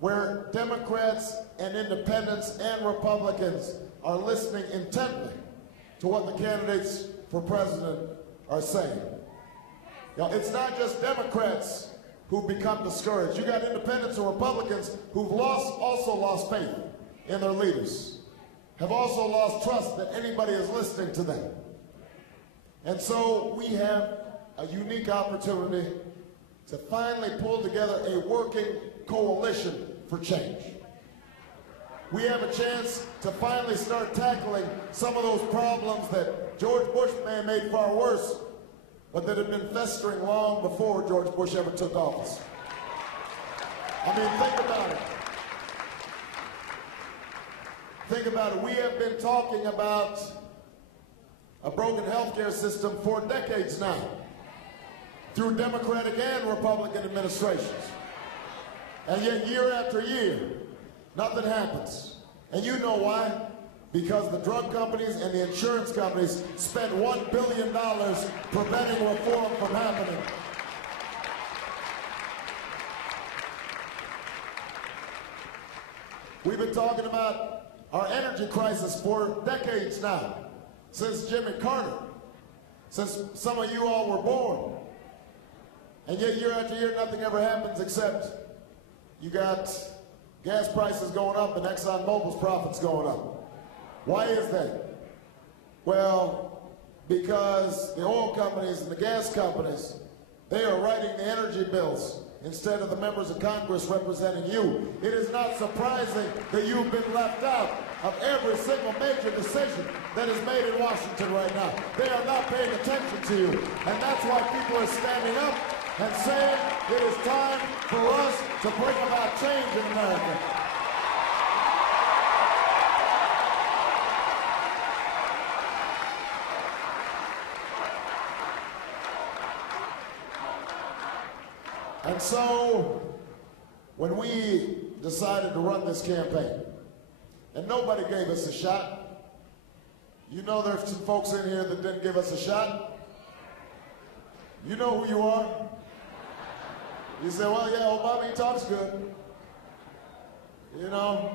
where Democrats and independents and Republicans are listening intently to what the candidates for president are saying. Now, it's not just Democrats who've become discouraged. You got independents and Republicans who've also lost faith in their leaders, have also lost trust that anybody is listening to them. And so we have a unique opportunity to finally pull together a working coalition for change. We have a chance to finally start tackling some of those problems that George Bush may have made far worse, but that had been festering long before George Bush ever took office. I mean, think about it. Think about it. We have been talking about a broken healthcare system for decades now, through Democratic and Republican administrations. And yet, year after year, nothing happens. And you know why? Because the drug companies and the insurance companies spent $1 billion preventing reform from happening. We've been talking about our energy crisis for decades now, since Jimmy Carter, since some of you all were born. And yet, year after year, nothing ever happens except you got gas prices going up and ExxonMobil's profits going up. Why is that? Well, because the oil companies and the gas companies, they are writing the energy bills instead of the members of Congress representing you. It is not surprising that you've been left out of every single major decision that is made in Washington right now. They are not paying attention to you. And that's why people are standing up and saying it is time for us to bring about change in America. And so, when we decided to run this campaign, and nobody gave us a shot, you know there's some folks in here that didn't give us a shot. You know who you are. You say, well, yeah, Obama, he talks good. You know.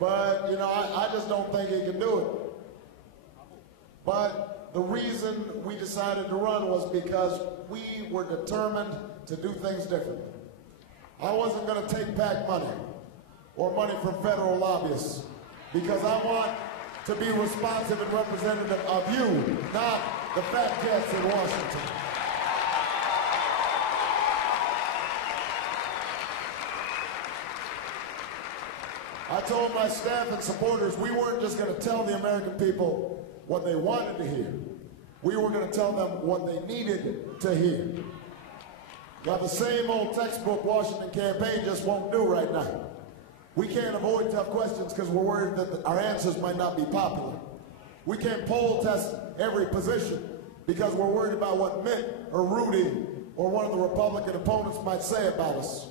But, you know, I just don't think he can do it. But the reason we decided to run was because we were determined to do things differently. I wasn't going to take PAC money or money from federal lobbyists, because I want to be responsive and representative of you, not the fat cats in Washington. I told my staff and supporters we weren't just going to tell the American people what they wanted to hear. We were going to tell them what they needed to hear. Now, the same old textbook Washington campaign just won't do right now. We can't avoid tough questions because we're worried that our answers might not be popular. We can't poll test every position because we're worried about what Mitt or Rudy or one of the Republican opponents might say about us.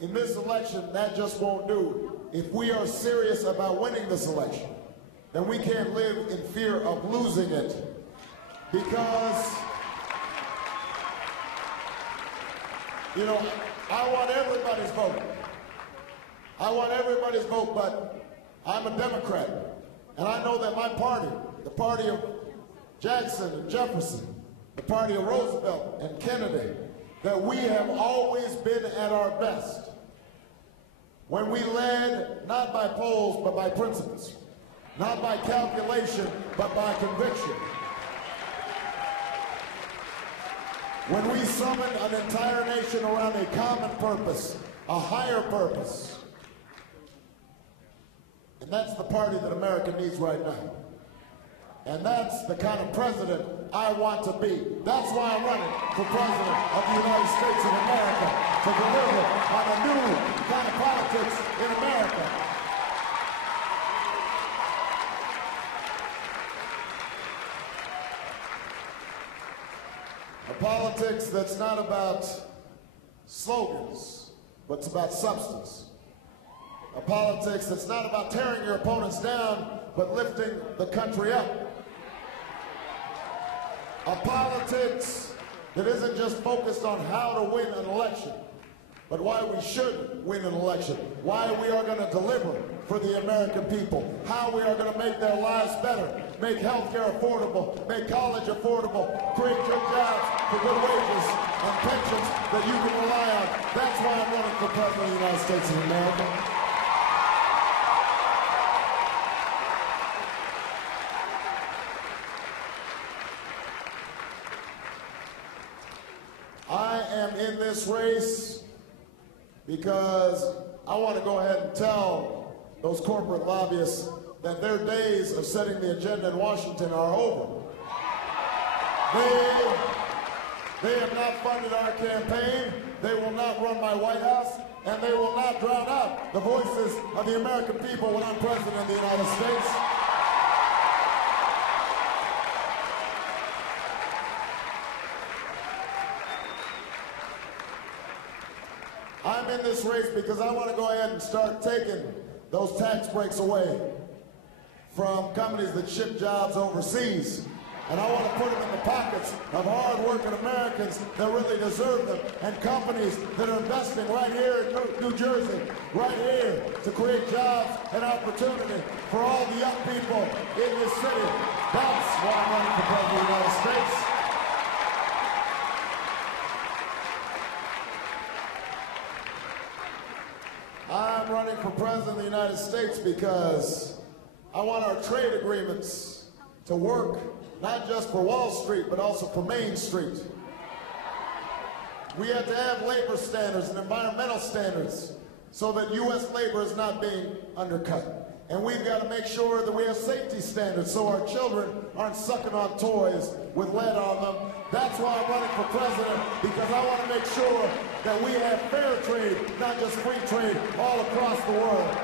In this election, that just won't do. If we are serious about winning this election, then we can't live in fear of losing it, because, you know, I want everybody's vote. I want everybody's vote, but I'm a Democrat, and I know that my party, the party of Jackson and Jefferson, the party of Roosevelt and Kennedy, that we have always been at our best when we led not by polls but by principles, not by calculation but by conviction. When we summoned an entire nation around a common purpose, a higher purpose. And that's the party that America needs right now. And that's the kind of president I want to be. That's why I'm running for president of the United States of America, to deliver on a new kind of politics in America. A politics that's not about slogans, but it's about substance. A politics that's not about tearing your opponents down, but lifting the country up. A politics that isn't just focused on how to win an election, but why we should win an election, why we are going to deliver for the American people, how we are going to make their lives better, make health care affordable, make college affordable, create good jobs for good wages and pensions that you can rely on. That's why I'm running for President of the United States of America. I am in this race because I want to go ahead and tell those corporate lobbyists that their days of setting the agenda in Washington are over. They have not funded our campaign, they will not run my White House, and they will not drown out the voices of the American people when I'm President of the United States. I'm in this race because I want to go ahead and start taking those tax breaks away from companies that ship jobs overseas. And I want to put them in the pockets of hard-working Americans that really deserve them, and companies that are investing right here in New Jersey, right here, to create jobs and opportunity for all the young people in this city. That's why I'm running for President of the United States. I'm running for President of the United States because I want our trade agreements to work, not just for Wall Street, but also for Main Street. We have to have labor standards and environmental standards so that U.S. labor is not being undercut. And we've got to make sure that we have safety standards so our children aren't sucking on toys with lead on them. That's why I'm running for president, because I want to make sure that we have fair trade, not just free trade, all across the world.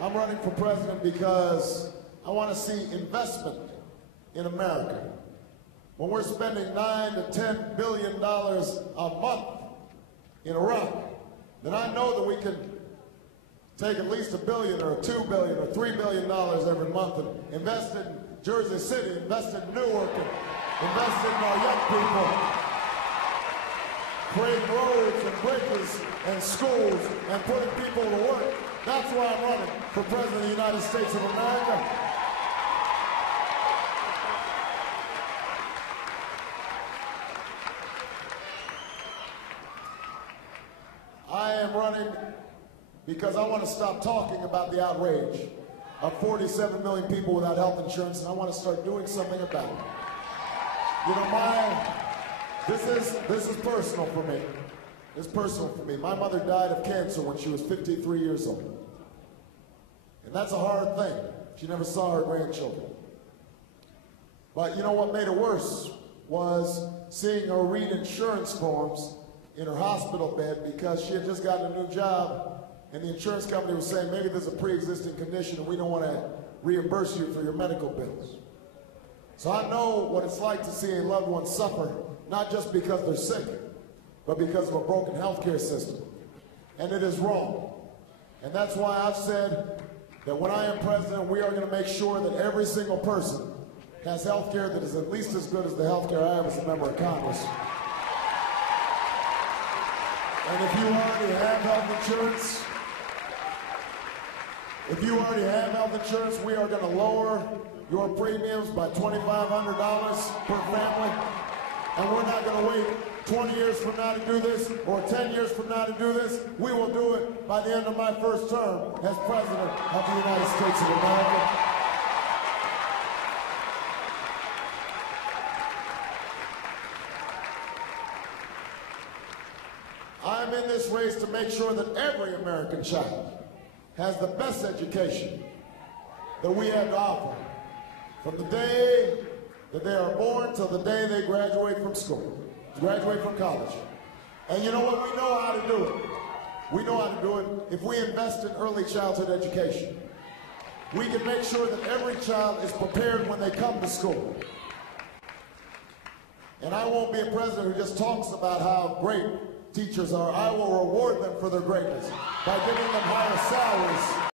I'm running for president because I want to see investment in America. When we're spending $9 to $10 billion a month in Iraq, then I know that we can take at least $1 billion or $2 billion or $3 billion every month and invest in Jersey City, invest in Newark, and invest in our young people, create roads and bridges and schools and putting people to work. That's why I'm running for President of the United States of America. I am running because I want to stop talking about the outrage of 47 million people without health insurance, and I want to start doing something about it. You know, this is personal for me. It's personal for me. My mother died of cancer when she was 53 years old. And that's a hard thing. She never saw her grandchildren. But you know what made it worse was seeing her read insurance forms in her hospital bed because she had just gotten a new job, and the insurance company was saying, maybe there's a pre-existing condition and we don't want to reimburse you for your medical bills. So I know what it's like to see a loved one suffer, not just because they're sick, but because of a broken healthcare system. And it is wrong. And that's why I've said that when I am president, we are going to make sure that every single person has health care that is at least as good as the health care I have as a member of Congress. And if you already have health insurance, we are going to lower your premiums by $2,500 per family. And we're not going to wait 20 years from now to do this, or 10 years from now to do this. We will do it by the end of my first term as President of the United States of America. I'm in this race to make sure that every American child has the best education that we have to offer, from the day that they are born till the day they graduate from school, graduate from college. And you know what? We know how to do it. We know how to do it if we invest in early childhood education. We can make sure that every child is prepared when they come to school. And I won't be a president who just talks about how great teachers are. I will reward them for their greatness by giving them higher salaries.